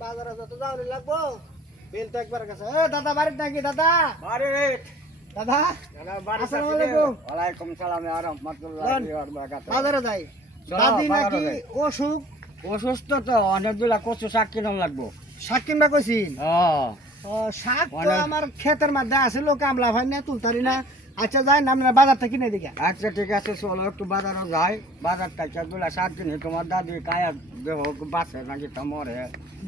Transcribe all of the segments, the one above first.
বাজারে যত যাওয়ার লাগবো বিল তো একবার কাছে দাদা বাড়িতে নাকি দাদা বাড়ি দাদা বাড়ি আসসালামু আলাইকুম ওয়ালাইকুম সালাম ওয়া রাহমাতুল্লাহি ওয়া বারাকাতুহু বাজারে যাই চলো, দাদি বাজারে নাকি যাই। অসুখ অসুস্থ তো অনেকগুলা কচু শাক কিনম লাগবো শাক কিনবা কইছিন শাক তো অনেক- আমার ক্ষেতের মধ্যে আছে লোক কামলা ভাই না তুলতারি না আচ্ছা যাই না আমরা বাজার থেকে কিনে দিকে আচ্ছা ঠিক আছে চলো একটু বাজারে যাই বাজার থেকে দুলা শাক কিনে তোমার দাদি কায়া দেহ বাঁচে নাকি তা মরে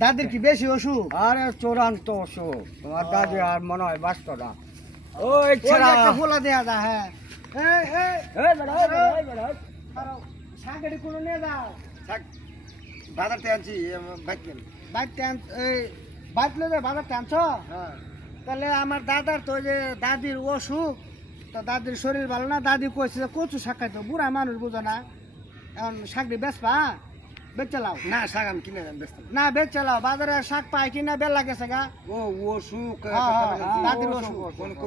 দাদির কি বেশি অসুখ আরে চূড়ান্ত অসুখ তোমার দাদি আর মনে হয় বাঁচত না ওই ওই যে ছেড়া একটা ফোলা দেয়া দা হ্যাঁ এই বেড়া, এই বেড়া, এই বেড়া। শাক এটি কোনো নিয়ে যাও বাজার থেকে আনছি বাইক বাইক টান এই বাইক লয়ে যাও বাজার টানছো হ্যাঁ তাহলে আমার দাদার তো ওই যে দাদির অসুখ তো দাদির শরীর ভালো না দাদি কইছে যে কচু শাক খাইতো বুড়া মানুষ বুঝো না এখন শাকটি বেচবা বেচালাও না শাক আমি কিনে ব্যস্ত না বেচালাও বাজারে শাক পাই কিনা বেলা গেছে গা ও অসুখ দাদির অসুখ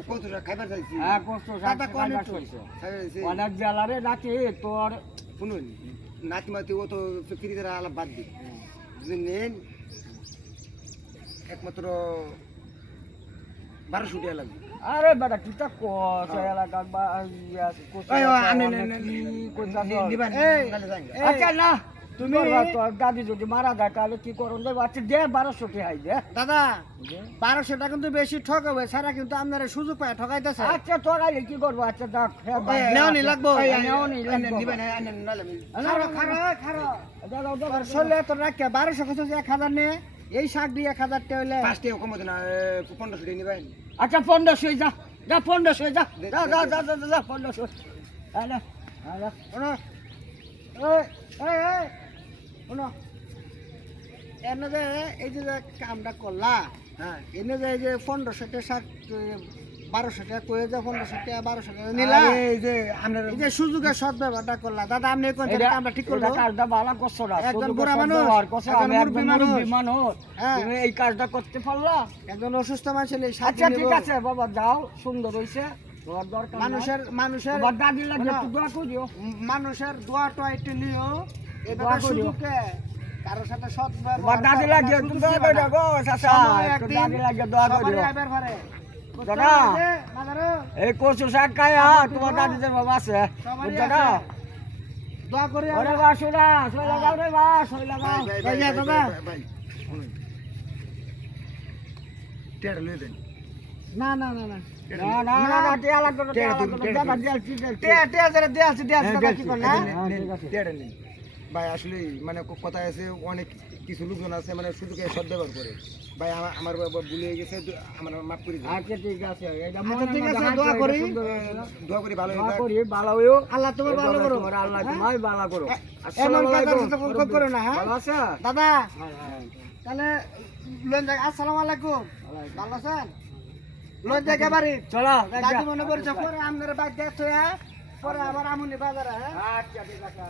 কচু শাক খাইবার চাইছি হ্যাঁ কচু শাক দাদা কোন খাইবার একটু? চাইছি অনেক বেলারে নাকি তোর শুনুন নাতিমাতি ও তো ফিরিদের আলাপ বাদ দি যদি নেন একমাত্র 1200 টাকা লাগবে আরে বেটা কি তা কস এলাকা বা আচ্ছা না তুমি তোর দাদি যদি মারা যায় তাহলে কি করুন দেবো আচ্ছা দে 1200 টাকা দে দাদা 1200 টাকা কিন্তু বেশি ঠকাবে সারা কিন্তু আপনারা সুযোগ পায় ঠকাইতেছে আচ্ছা ঠকাইলে কি করবো আচ্ছা দেখ নেওনি লাগবো নেওনি খারো খারো খারো তোর শরীরে তো রাখে 1200 কত 1000 নে এই শাক দিয়ে 1000 টাকা হইলে পাঁচটা কমাতে না 1500 টাকা নিবেন আচ্ছা 1500 যা যা 1500 যা যা যা যা যা যা 1500 আরে আরে শোনো এই এই এই শোনো এনে যে এই যে কামটা করলা হ্যাঁ এনে যে এই যে 1500 টাকা শাক 1200 টাকা কয়ে যে 1500 টাকা 1200 টাকা নিলা এই যে আমরা এই যে সুযোগের সদ্ব্যবহারটা করলা দাদা আপনি কোন কামটা ঠিক করলো কাজটা ভালো করছো না একজন বুড়া মানুষ, আমি একজন একজন মুরব্বি মুরব্বি মানুষ হ্যাঁ। তুমি এই কাজটা করতে পারলা একজন অসুস্থ মানুষ হলে শাক আচ্ছা নিবো। ঠিক আছে বাবা যাও সুন্দর হইছে তোমার দরকার মানুষের মানুষের তোমার দাদি লাগে শোনো, একটু দোয়া করিও মানুষের দোয়াটা একটু নিও দোয়া এটা করিও। সুযোগে কারোর সাথে সৎ তোমার দাদি লাগে একটু দোয়া করিও গো চাচা একটু দাদি লাগে দোয়া করিও দাদা এই কচু শাক খায়া তোমার দাদিদের বাবা আছে বুঝছো না দোয়া করি ওরে বাসুরা সইলা যাও রে বা সইলা যাও দাদা টেড় লই দেন না না না না না না না না টিয়া লাগবে না টিয়া লাগবে না দাদা দিয়াল ঠিক আছে তে তে জরা দে আছে দাদা কি করনা টেড় নেই ভাই আসলে মানে কথা আছে অনেক কিছু লোকজন আছে মানে সুযোগে সদ্ব্যবহার করে ভাই আমার ভুলে গেছে আমার মাফ করে দিন আচ্ছা ঠিক আছে এটা আচ্ছা, ঠিক আছে, দোয়া করি। দোয়া করি ভালো দোয়া করি ভালো হইও আল্লাহ তোমার ভালো করো তোমার আল্লাহ তোমায় ভালো করো এমন কাজ সাথে কোন করো না হ্যাঁ ভালো আছে দাদা তাহলে লোন যাক আসসালামু আলাইকুম ভালো আছেন লোন যাক বাড়ি চলো দাদি মনে করছে পরে আমনের বাইক দেখছো পরে আবার আমুনি বাজারে হ্যাঁ আচ্ছা ঠিক আছে